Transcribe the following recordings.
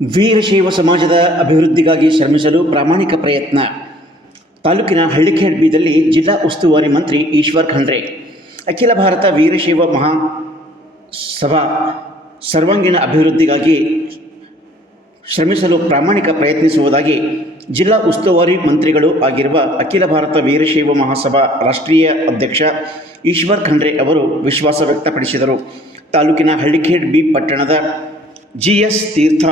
ವೀರಶೈವ ಸಮಾಜದ ಅಭಿವೃದ್ಧಿಗಾಗಿ ಶ್ರಮಿಸಲು ಪ್ರಾಮಾಣಿಕ ಪ್ರಯತ್ನ. ತಾಲೂಕಿನ ಹಳ್ಳಿಖೇಡ್ಬಿದಲ್ಲಿ ಜಿಲ್ಲಾ ಉಸ್ತುವಾರಿ ಮಂತ್ರಿ ಈಶ್ವರ್ ಖಂಡ್ರೆ. ಅಖಿಲ ಭಾರತ ವೀರಶೈವ ಮಹಾಸಭಾ ಸರ್ವಾಂಗೀಣ ಅಭಿವೃದ್ಧಿಗಾಗಿ ಶ್ರಮಿಸಲು ಪ್ರಾಮಾಣಿಕ ಪ್ರಯತ್ನಿಸುವುದಾಗಿ ಜಿಲ್ಲಾ ಉಸ್ತುವಾರಿ ಮಂತ್ರಿಗಳು ಆಗಿರುವ ಅಖಿಲ ಭಾರತ ವೀರಶೈವ ಮಹಾಸಭಾ ರಾಷ್ಟ್ರೀಯ ಅಧ್ಯಕ್ಷ ಈಶ್ವರ್ ಖಂಡ್ರೆ ಅವರು ವಿಶ್ವಾಸ ವ್ಯಕ್ತಪಡಿಸಿದರು. ತಾಲೂಕಿನ ಹಳ್ಳಿಖೇಡ್ಬಿ ಪಟ್ಟಣದ GS ತೀರ್ಥ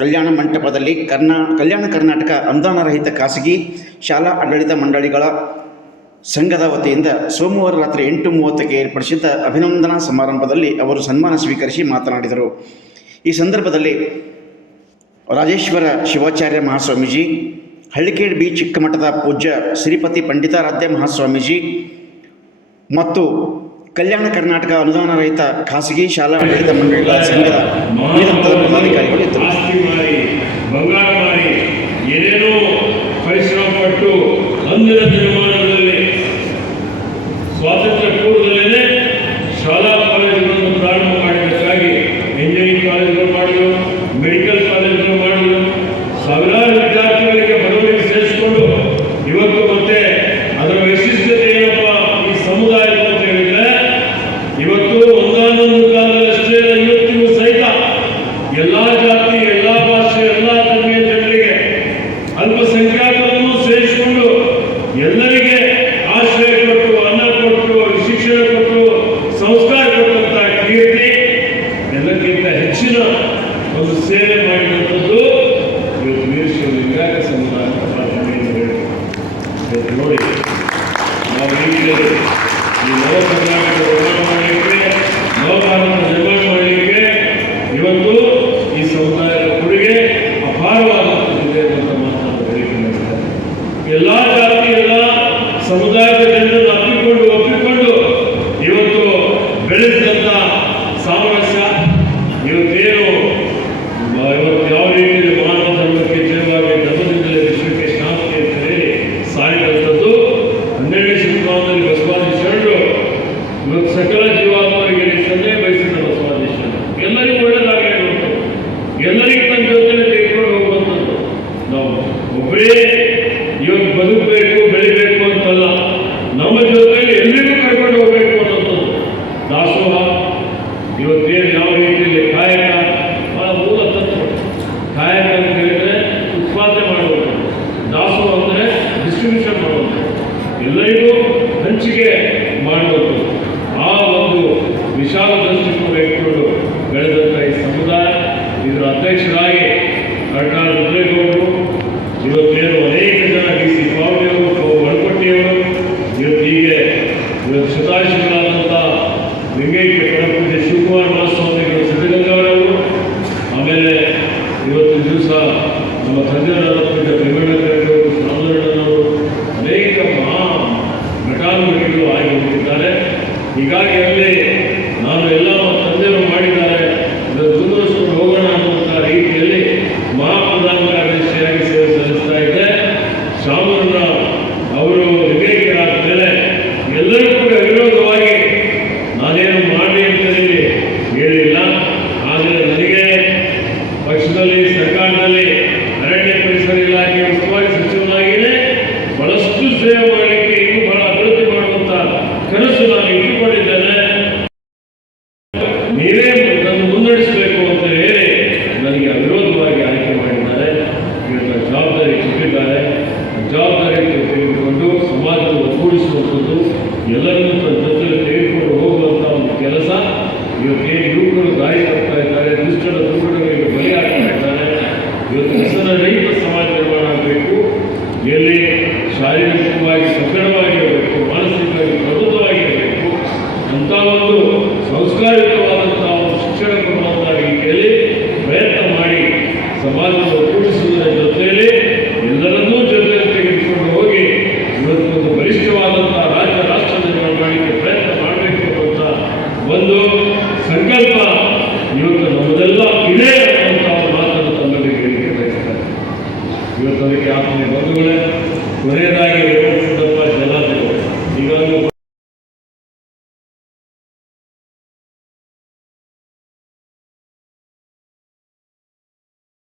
ಕಲ್ಯಾಣ ಮಂಟಪದಲ್ಲಿ ಕಲ್ಯಾಣ ಕರ್ನಾಟಕ ಅನುದಾನರಹಿತ ಖಾಸಗಿ ಶಾಲಾ ಆಡಳಿತ ಮಂಡಳಿಗಳ ಸಂಘದ ವತಿಯಿಂದ ಸೋಮವಾರ ರಾತ್ರಿ 8:30ಕ್ಕೆ ಏರ್ಪಡಿಸಿದ್ದ ಅಭಿನಂದನಾ ಸಮಾರಂಭದಲ್ಲಿ ಅವರು ಸನ್ಮಾನ ಸ್ವೀಕರಿಸಿ ಮಾತನಾಡಿದರು. ಈ ಸಂದರ್ಭದಲ್ಲಿ ರಾಜೇಶ್ವರ ಶಿವಾಚಾರ್ಯ ಮಹಾಸ್ವಾಮೀಜಿ, ಹಳ್ಳಿಖೇಡ್ಬಿ ಚಿಕ್ಕಮಠದ ಪೂಜ್ಯ ಶ್ರೀಪತಿ ಪಂಡಿತಾರಾಧ್ಯ ಮಹಾಸ್ವಾಮೀಜಿ ಮತ್ತು ಕಲ್ಯಾಣ ಕರ್ನಾಟಕ ಅನುದಾನರಹಿತ ಖಾಸಗಿ ಶಾಲಾ ಆಡಳಿತ ಮಂಡಳಿಗಳ ಸಂಘದ ಮೇಲಂತದ ಪದಾಧಿಕಾರಿಗಳು ಇದ್ದರು. ಬಂಗಾರ ಮಾರಿ ಏನೇನೋ ಪರಿಶ್ರಮ ಪಟ್ಟು ಅಂದಿನ ದಿನಮಾನಗಳಲ್ಲಿ ಸ್ವಾತಂತ್ರ್ಯ ಪೂರ್ವದಲ್ಲೇ ಶಾಲಾ ಕಾಲೇಜುಗಳನ್ನು ಪ್ರಾರಂಭ ಮಾಡಬೇಕಾಗಿ ಇಂಜಿನಿಯರಿಂಗ್ ಕಾಲೇಜುಗಳು ಮಾಡಿದ್ರು, ಮೆಡಿಕಲ್ ಕಾಲೇಜುಗಳು ಮಾಡಿದ್ರು. ಸಾವಿರಾರು ವಿದ್ಯಾರ್ಥಿಗಳಿಗೆ ಬಡವರಿಗೆ ಸೇರಿಸಿಕೊಂಡು ಇವತ್ತು ಮತ್ತೆ ಅದರ ವೈಶಿಷ್ಟ್ಯತೆ ಏನಪ್ಪ ಈ ಸಮುದಾಯದ ಅಂತ ಹೇಳಿದ್ರೆ, ಇವತ್ತು ಒಂದಾನೊಂದು ಕಾಲದಷ್ಟೇ ಇವತ್ತಿಗೂ ಸಹಿತ ಎಲ್ಲ ಜಾತಿ, ಎಲ್ಲ ಭಾಷೆ, ಎಲ್ಲ ಧರ್ಮೀಯ ಜನರಿಗೆ, ಅಲ್ಪಸಂಖ್ಯಾತರನ್ನು ಸೇರಿಸಿಕೊಂಡು ಎಲ್ಲರಿಗೆ ಆಶ್ರಯ ಕೊಟ್ಟು, ಅನ್ನ ಕೊಟ್ಟು, ಶಿಕ್ಷಣ ಕೊಟ್ಟು, ಸಂಸ್ಕಾರ ಕೊಟ್ಟಂತಹ ಕೀರ್ತಿ, ಎಲ್ಲಕ್ಕಿಂತ ಹೆಚ್ಚಿನ ಒಂದು ಸೇವೆ ಮಾಡಿದಂಥದ್ದು ಇವತ್ತು ವೀರಶೈವ ಲಿಂಗಾಯತ ಸಮುದಾಯ ನೋಡಿ. ನಾವು ಈಗಲೇ ಈ ನವ ಕರ್ನಾಟಕ ನಿರ್ಮಾಣ ಮಾಡಲಿಕ್ಕೆ, ನವಭಾರತ ನಿರ್ಮಾಣ ಮಾಡಲಿಕ್ಕೆ ಇವತ್ತು ಈ ಸಮುದಾಯದ ಕೊಡುಗೆ ಅಪಾರವಾದಂಥದ್ದಿದೆ ಅಂತ ಮಾತನಾಡುವ ಹೇಳಿಕೆ ಮಾಡಿದ್ದಾರೆ. ಎಲ್ಲ ಜಾತಿ, ಎಲ್ಲ ಸಮುದಾಯದ ಜನರನ್ನು ಒಪ್ಪಿಕೊಂಡು ಇವತ್ತು ಬೆಳೆಸಿದಂಥ ಸಾಮರಸ್ಯ ಇವತ್ತೇನು ಇವತ್ತು ಯಾವ ರೀತಿಯಲ್ಲಿ ಮಾನವ ಧರ್ಮಕ್ಕೆ ಜಯವಾಗಿ ಧರ್ಮದಿಂದಲೇ ವಿಶ್ವಕ್ಕೆ ಶಾಂತಿ ಅಂತ ಹೇಳಿ ಸಾರಿದಂಥದ್ದು 12ನೇ ಶತಮಾನದಲ್ಲಿ ಬಸವಾದಿ ಶರಣರು ಇವತ್ತು ಸಕಲ ಜೀವಾತ್ಮರಿಗೆ ಸಂದೇಹ ಬಯಸಿದ ಬಸವಾದಿ ಶರಣರು ಎಲ್ಲರಿಗೂ ಒಳ್ಳೆಯದಾಗಲಿ ಅನ್ನುವಂಥದ್ದು, ಎಲ್ಲರಿಗೂ ತನ್ನ ಜೊತೆ ತೆಗೆದುಕೊಂಡು ಹೋಗುವಂಥದ್ದು. ನಾವು ಒಬ್ಬರೇ ಇವತ್ತು ಬದುಕಬೇಕು, ಬೆಳಿಬೇಕು ಅಂತಲ್ಲ, ನಮ್ಮ ಜೊತೆಯಲ್ಲಿ ಎಲ್ಲರಿಗೂ ಕರ್ಕೊಂಡು ಹೋಗಬೇಕು ಅನ್ನೋಂಥದ್ದು. ದಾಸೋಹ ಇವತ್ತೇನು ಯಾವ ರೀತಿಯಲ್ಲಿ ಕಾಯಕ ಬಹಳ ಮೂಲ ತತ್ವ. ಕಾಯಕ ಅಂತ ಹೇಳಿದ್ರೆ ಉತ್ಪಾದನೆ ಮಾಡುವುದು, ದಾಸೋಹ ಅಂದರೆ ಡಿಸ್ಟ್ರಿಬ್ಯೂಷನ್ ಮಾಡುವುದು, ಎಲ್ಲರಿಗೂ ಹಂಚಿಕೆ ಮಾಡುವುದು. ಆ ಒಂದು ವಿಶಾಲ ದೃಷ್ಟಿಕೋನ ಇಟ್ಟುಕೊಂಡು ಬೆಳೆದಂಥ ಈ ಸಮುದಾಯ, ಇದರ ಅಧ್ಯಕ್ಷರಾಗಿ ಕರ್ನಾಟಕ ರುದ್ರೇಗೌಡರು, ಇವತ್ತೇನು ಅನೇಕ ಜನ DC ಪಾವಟಿಯವರು, ಒಳಪಟ್ಟಿಯವರು, ಇವತ್ತು ಹೀಗೆ ಇವತ್ತು ಶತಾಯುಷಿಗಳಾದಂಥ ಲಿಂಗೈಕ್ಯ ಪರಪೂಜ್ಯ ಶಿವಕುಮಾರ ಮಹಾಸ್ವಾಮಿಗಳು, ಸಿದ್ಧಗಂಗಾರವರು, ಆಮೇಲೆ ಇವತ್ತು ದಿವಸ ನಮ್ಮ ತಂದೆಯವರಾದ ಪೂಜ್ಯ ಬೆಂಗಳೂರು ರಾಮನವರು, ಅನೇಕ ಮಹಾ ಘಟಾನುಘಟಿಗಳು ಆಗಿ ಹೋಗಿದ್ದಾರೆ. ಹೀಗಾಗಿ ಅಲ್ಲಿ ನಾನು ಎಲ್ಲ ತಂದೆಯವರು ಮಾಡಿದ್ದಾರೆ, ಇದನ್ನು ಮುಂದುವರಿಸಿಕೊಂಡು ಹೋಗೋಣ ಅನ್ನುವಂಥ ರೀತಿಯಲ್ಲಿ ಮಹಾಪ್ರಧಾನ ಕಾರ್ಯದರ್ಶಿಯಾಗಿ ಸೇವೆ ಸಲ್ಲಿಸ್ತಾ ಇದ್ದೆ. ಶಾಮರನ್ನ ಅವರು ಲಿಂಗೈಕ್ಯರಾದ ಮೇಲೆ ಎಲ್ಲರೂ ಕೂಡ ವಿರೋಧವಾಗಿ ನಾನೇನು ಮಾಡಲಿ ಅಂತ ಹೇಳಿಲ್ಲ. ಆದರೆ ನನಗೆ ಪಕ್ಷದಲ್ಲಿ, ಸರ್ಕಾರದಲ್ಲಿ ಅರಣ್ಯ ಪರಿಸರ ಇಲಾಖೆ ಉಸ್ತುವಾರಿ ಸಚಿವನಾಗಿಯೇ ಬಹಳಷ್ಟು ಸೇವೆ ಮಾಡಲಿಕ್ಕೆ, ಇನ್ನೂ ಬಹಳ ಅಭಿವೃದ್ಧಿ ಮಾಡುವಂತ ಕನಸು ನಾನು ಇಟ್ಟುಕೊಂಡಿದ್ದೇನೆ. ನೀವೇ ನನ್ನ ಮುನ್ನಡೆಸಬೇಕು ಅಂತ ಹೇಳಿ ನನಗೆ ಅವಿರೋಧವಾಗಿ ಆಯ್ಕೆ ಮಾಡಿದ್ದಾರೆ. ಇವತ್ತು ಜವಾಬ್ದಾರಿ ಕೊಟ್ಟಿದ್ದಾರೆ. ಜವಾಬ್ದಾರಿ ತೆಗೆದುಕೊಂಡು ಸಮಾಜವನ್ನು ಒಗ್ಗೂಡಿಸುವಂಥದ್ದು, ಎಲ್ಲರನ್ನೂ ತನ್ನ ಜೊತೆಯಲ್ಲಿ ತೆಗೆದುಕೊಂಡು ಹೋಗುವಂಥ ಒಂದು ಕೆಲಸ. ಇವತ್ತೇನು ಯುವಕರು ದಾರಿ ತಪ್ತಾ ಇದ್ದಾರೆ, ದುಷ್ಟರ ದುರ್ಘಟನೆಗಳಿಗೆ ಬಲಿಯಾಗ್ತಾ ಇದ್ದಾರೆ. ಇವತ್ತು ವ್ಯಸನ ರಹಿತ ಸಮಾಜ ನಿರ್ಮಾಣ ಆಗಬೇಕು. ಎಲ್ಲಿ ಶಾರೀರಿಕವಾಗಿ ಸದೃಢವಾಗಿರಬೇಕು, ಮಾನಸಿಕವಾಗಿ ಪ್ರಬುದ್ಧವಾಗಿರಬೇಕು ಅಂತ ಒಂದು ಸಂಸ್ಕಾರಯುತವಾದಂಥ ಒಂದು ಶಿಕ್ಷಣ ಕೊಡುವಂಥ ರೀತಿಯಲ್ಲಿ ಪ್ರಯತ್ನ ಮಾಡಿ ಸಮಾಜವನ್ನು